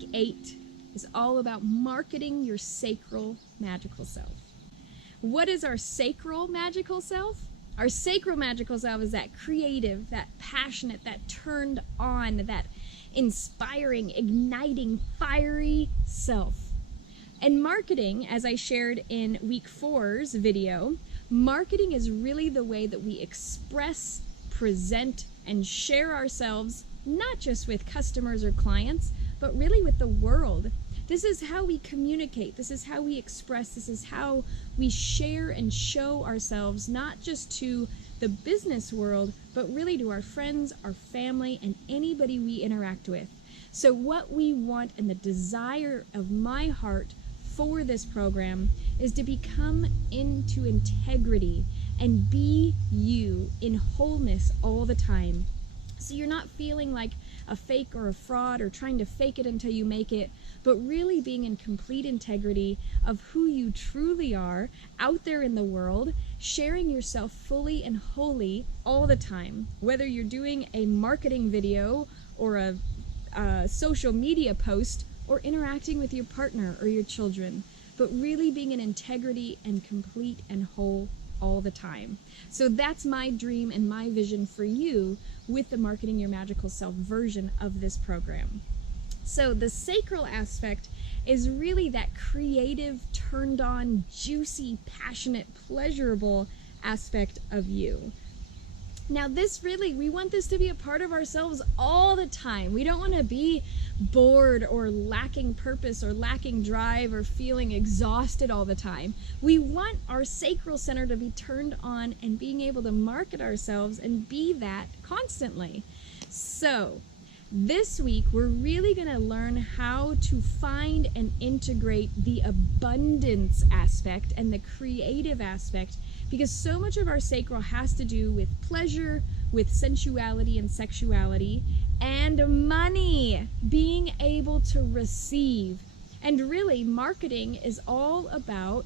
week 8 is all about marketing your sacral magical self. What is our sacral magical self? Our sacral magical self is that creative, that passionate, that turned on, that inspiring, igniting, fiery self. And marketing, as I shared in week 4's video, marketing is really the way that we express, present, and share ourselves, not just with customers or clients, but really with the world. This is how we communicate. This is how we express. This is how we share and show ourselves, not just to the business world, but really to our friends, our family, and anybody we interact with. So what we want and the desire of my heart for this program is to become into integrity and be you in wholeness all the time. So you're not feeling like a fake or a fraud or trying to fake it until you make it, but really being in complete integrity of who you truly are out there in the world, sharing yourself fully and wholly all the time. Whether you're doing a marketing video or a social media post or interacting with your partner or your children, but really being in integrity and complete and whole all the time. So that's my dream and my vision for you with the Marketing Your Magical Self version of this program. So the sacral aspect is really that creative, turned on, juicy, passionate, pleasurable aspect of you. Now this really, we want this to be a part of ourselves all the time. We don't want to be bored or lacking purpose or lacking drive or feeling exhausted all the time. We want our sacral center to be turned on and being able to market ourselves and be that constantly. So this week, we're really going to learn how to find and integrate the abundance aspect and the creative aspect, because so much of our sacral has to do with pleasure, with sensuality and sexuality, and money, being able to receive. And really, marketing is all about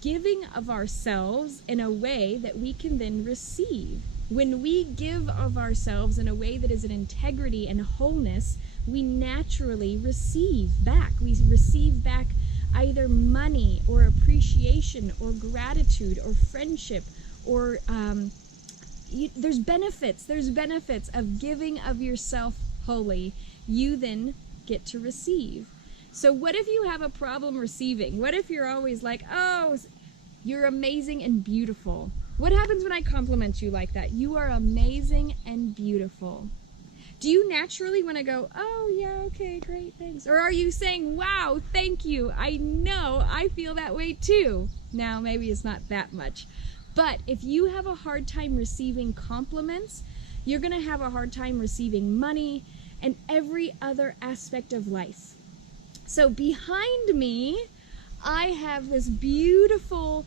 giving of ourselves in a way that we can then receive. When we give of ourselves in a way that is in integrity and wholeness, we naturally receive back. We receive back either money or appreciation or gratitude or friendship or there's benefits of giving of yourself wholly. You then get to receive. So what if you have a problem receiving? What if you're always like, oh, you're amazing and beautiful? What happens when I compliment you like that? You are amazing and beautiful. Do you naturally want to go, oh yeah, okay, great, thanks? Or are you saying, wow, thank you, I know, I feel that way too? Now, maybe it's not that much. But if you have a hard time receiving compliments, you're going to have a hard time receiving money and every other aspect of life. So behind me, I have this beautiful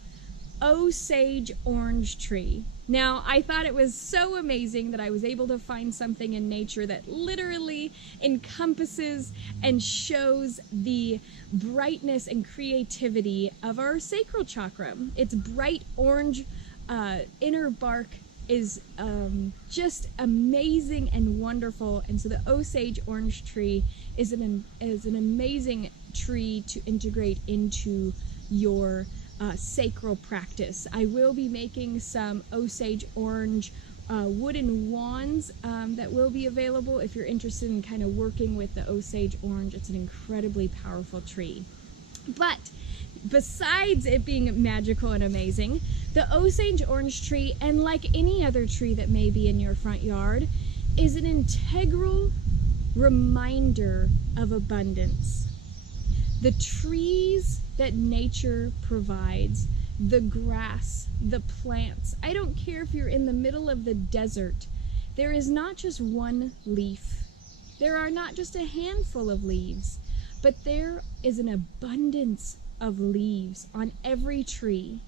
Osage orange tree. Now, I thought it was so amazing that I was able to find something in nature that literally encompasses and shows the brightness and creativity of our sacral chakra. Its bright orange inner bark is just amazing and wonderful. And so the Osage orange tree is an amazing tree to integrate into your sacral practice. I will be making some Osage orange wooden wands that will be available if you're interested in kind of working with the Osage orange. It's an incredibly powerful tree. But besides it being magical and amazing, the Osage orange tree, and like any other tree that may be in your front yard, is an integral reminder of abundance. The trees that nature provides, the grass, the plants. I don't care if you're in the middle of the desert. There is not just one leaf. There are not just a handful of leaves, but there is an abundance of leaves on every tree.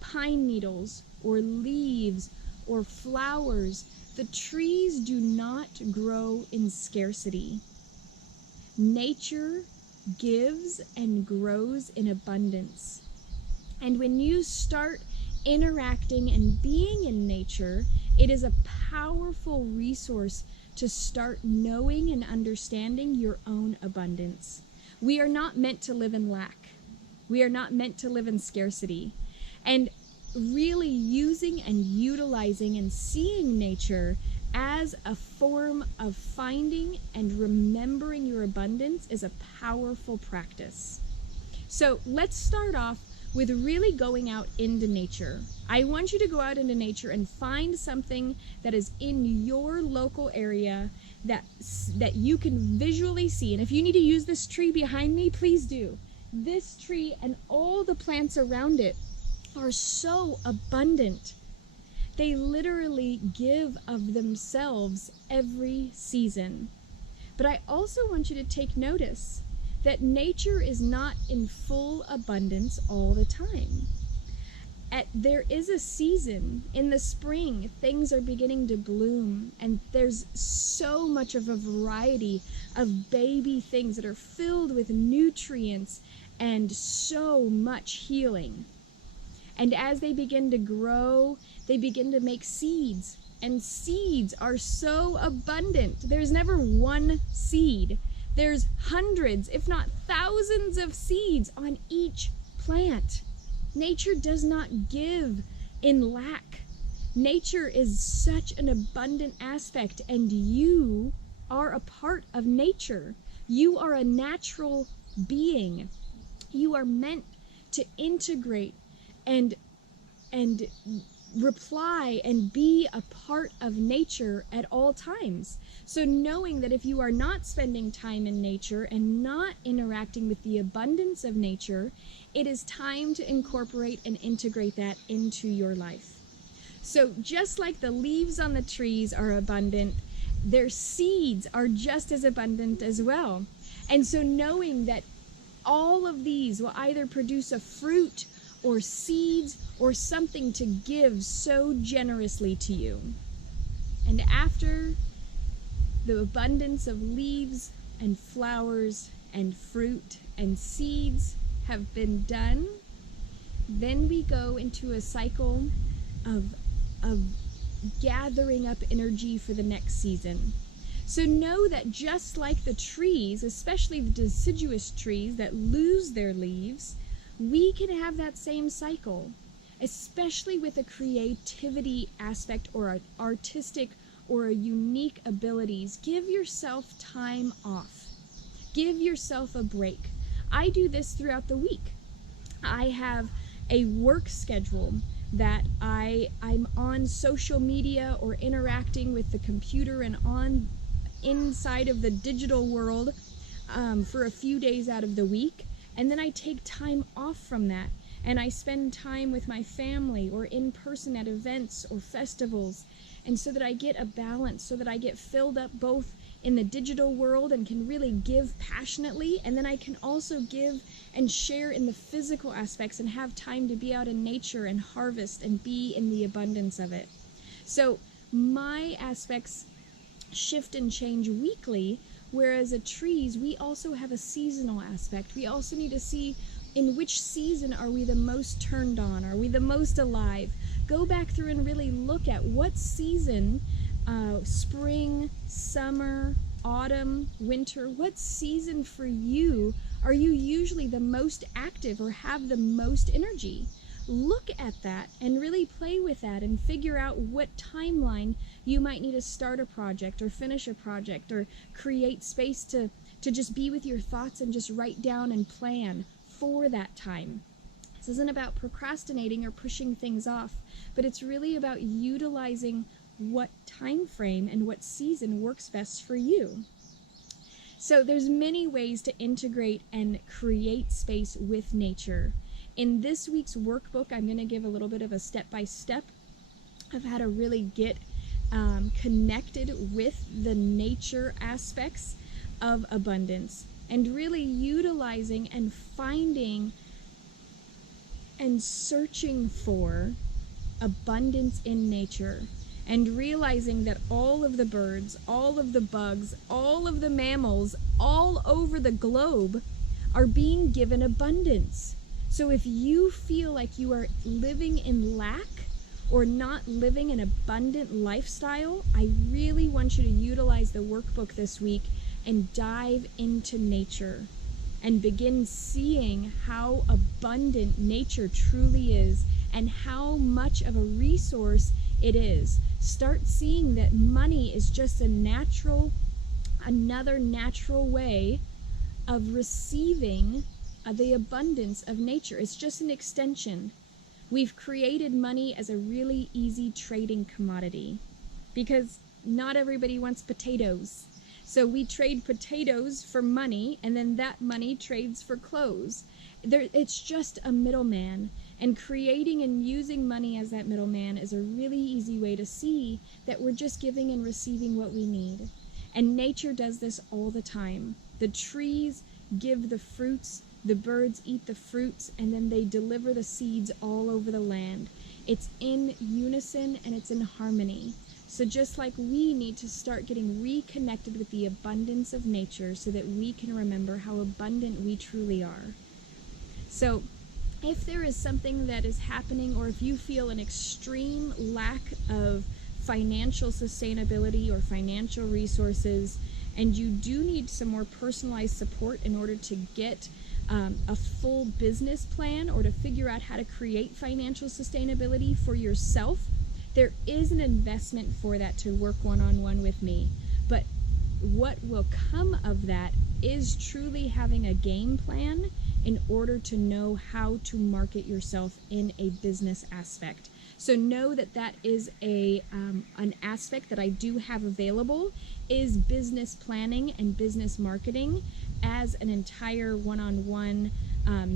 Pine needles or leaves or flowers. The trees do not grow in scarcity. Nature gives and grows in abundance. And when you start interacting and being in nature, it is a powerful resource to start knowing and understanding your own abundance. We are not meant to live in lack. We are not meant to live in scarcity. And really using and utilizing and seeing nature as a form of finding and remembering your abundance is a powerful practice. So let's start off with really going out into nature. I want you to go out into nature and find something that is in your local area that you can visually see. And if you need to use this tree behind me, please do. This tree and all the plants around it are so abundant. They literally give of themselves every season. But I also want you to take notice that nature is not in full abundance all the time. There is a season in the spring, things are beginning to bloom, and there's so much of a variety of baby things that are filled with nutrients and so much healing. And as they begin to grow, they begin to make seeds, and seeds are so abundant. There's never one seed. There's hundreds, if not thousands of seeds on each plant. Nature does not give in lack. Nature is such an abundant aspect, and you are a part of nature. You are a natural being. You are meant to integrate and reply and be a part of nature at all times. So knowing that if you are not spending time in nature and not interacting with the abundance of nature, it is time to incorporate and integrate that into your life. So just like the leaves on the trees are abundant, their seeds are just as abundant as well. And so knowing that all of these will either produce a fruit or seeds or something to give so generously to you. And after the abundance of leaves and flowers and fruit and seeds have been done, then we go into a cycle of gathering up energy for the next season. So know that just like the trees, especially the deciduous trees that lose their leaves, we can have that same cycle, especially with a creativity aspect or an artistic or a unique abilities. Give yourself time off. Give yourself a break. I do this throughout the week. I have a work schedule that I'm on social media or interacting with the computer and on inside of the digital world for a few days out of the week. And then I take time off from that and I spend time with my family or in person at events or festivals. And so that I get a balance, so that I get filled up both in the digital world and can really give passionately, and then I can also give and share in the physical aspects and have time to be out in nature and harvest and be in the abundance of it. So my aspects shift and change weekly, whereas at trees, we also have a seasonal aspect. We also need to see in which season are we the most turned on? Are we the most alive? Go back through and really look at what season, spring, summer, autumn, winter, what season for you are you usually the most active or have the most energy? Look at that and really play with that and figure out what timeline you might need to start a project or finish a project or create space to just be with your thoughts and just write down and plan for that time. This isn't about procrastinating or pushing things off, but it's really about utilizing what time frame and what season works best for you. So there's many ways to integrate and create space with nature. In this week's workbook, I'm going to give a little bit of a step-by-step of how to really get connected with the nature aspects of abundance and really utilizing and finding and searching for abundance in nature and realizing that all of the birds, all of the bugs, all of the mammals all over the globe are being given abundance. So if you feel like you are living in lack or not living an abundant lifestyle, I really want you to utilize the workbook this week and dive into nature and begin seeing how abundant nature truly is and how much of a resource it is. Start seeing that money is just another natural way of receiving the abundance of nature. It's just an extension. We've created money as a really easy trading commodity because not everybody wants potatoes. So we trade potatoes for money, and then that money trades for clothes. It's just a middleman, and creating and using money as that middleman is a really easy way to see that we're just giving and receiving what we need. And nature does this all the time. The trees give the fruits, the birds eat the fruits, and then they deliver the seeds all over the land. It's in unison and it's in harmony. So just like we need to start getting reconnected with the abundance of nature so that we can remember how abundant we truly are. So if there is something that is happening, or if you feel an extreme lack of financial sustainability or financial resources, and you do need some more personalized support in order to get a full business plan or to figure out how to create financial sustainability for yourself, there is an investment for that to work one-on-one with me. But what will come of that is truly having a game plan in order to know how to market yourself in a business aspect. So know that that is an aspect that I do have available, is business planning and business marketing as an entire one-on-one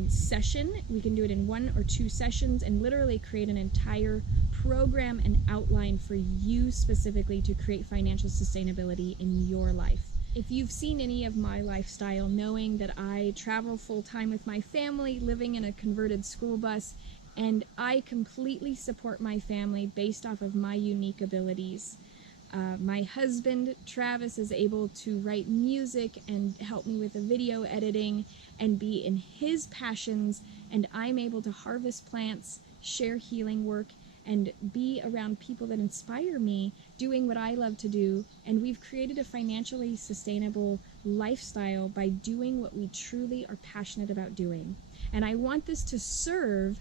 session. We can do it in 1 or 2 sessions and literally create an entire program and outline for you specifically to create financial sustainability in your life. If you've seen any of my lifestyle, knowing that I travel full-time with my family, living in a converted school bus, and I completely support my family based off of my unique abilities. My husband, Travis, is able to write music and help me with the video editing and be in his passions, and I'm able to harvest plants, share healing work, and be around people that inspire me doing what I love to do. And we've created a financially sustainable lifestyle by doing what we truly are passionate about doing. And I want this to serve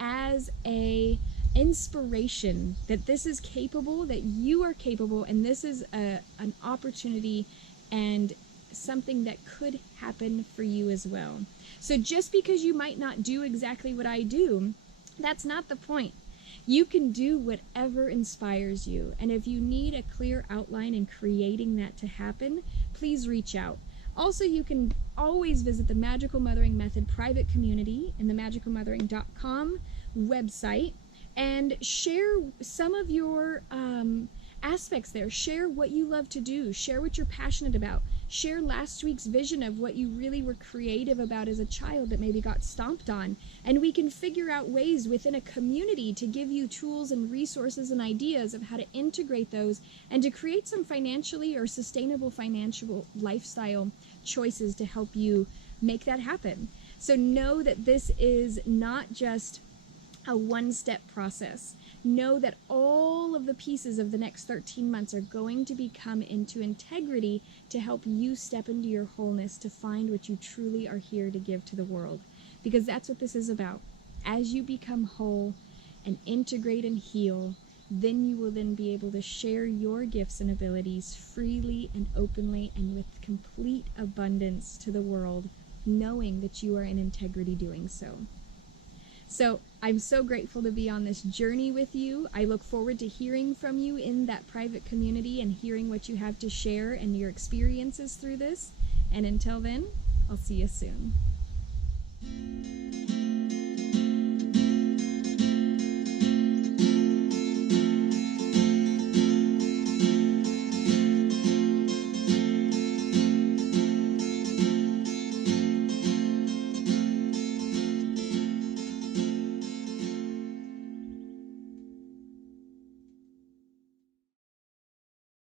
as a inspiration that this is capable, that you are capable, and this is an opportunity and something that could happen for you as well. So just because you might not do exactly what I do, that's not the point. You can do whatever inspires you, and if you need a clear outline in creating that to happen, please reach out. Also, you can always visit the Magical Mothering Method private community in the magicalmothering.com website and share some of your aspects there. Share what you love to do. Share what you're passionate about. Share last week's vision of what you really were creative about as a child that maybe got stomped on. And we can figure out ways within a community to give you tools and resources and ideas of how to integrate those and to create some financially or sustainable financial lifestyle choices to help you make that happen. So know that this is not just a one-step process. Know that all of the pieces of the next 13 months are going to become into integrity to help you step into your wholeness, to find what you truly are here to give to the world. Because that's what this is about. As you become whole and integrate and heal, then you will then be able to share your gifts and abilities freely and openly and with complete abundance to the world, knowing that you are in integrity doing so. So I'm so grateful to be on this journey with you. I look forward to hearing from you in that private community and hearing what you have to share and your experiences through this. And until then, I'll see you soon.